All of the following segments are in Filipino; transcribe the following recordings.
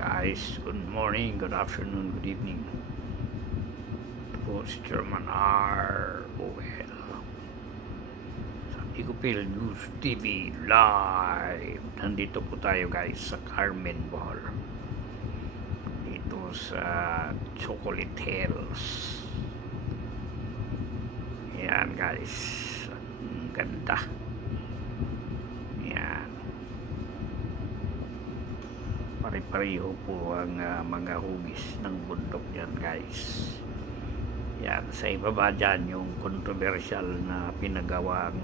Guys, good morning, good afternoon, good evening. Ito po si Chairman R.O.L. sa Nicopil News TV Live. Nandito po tayo guys sa Carmen Bohol. Dito sa Chocolate Hills. Ayan guys, ang ganda. Ayan. Pare-pareho po ang mga hugis ng bundok yan guys. Yan, sa ibaba dyan yung controversial na pinagawang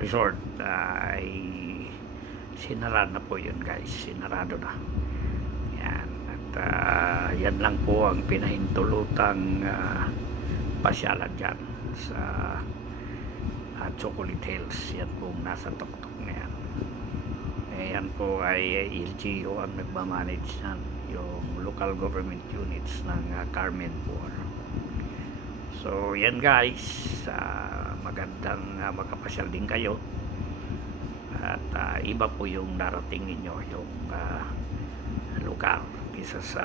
resort ay sinara na po yun guys, sinarado na yan. At yan lang po ang pinahintulutang pasyalan dyan sa Chocolate Hills. Yan po nasa tuktok na yan. Yan po ay LGU ang nagmamanage yan, yung local government units ng Carmen Bohol. So yan guys, magandang makapasyal din kayo at iba po yung narating ninyo yung lugar isa sa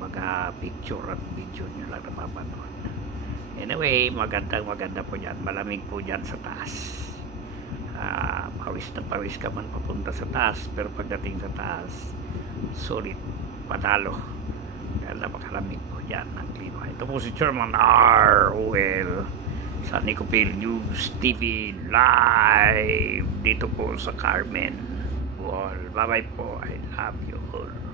mga picture at video nyo lang napapanood. Anyway, maganda po yan, malamig po dyan sa taas. Pawis na pawis ka man papunta sa taas, pero pagdating sa taas sulit panalo dahil napakalamig po dyan ng klima. Ito po si Chairman R.O.L. sa Nicopil News TV Live dito po sa Carmen Bohol. Bye bye po, I love you all.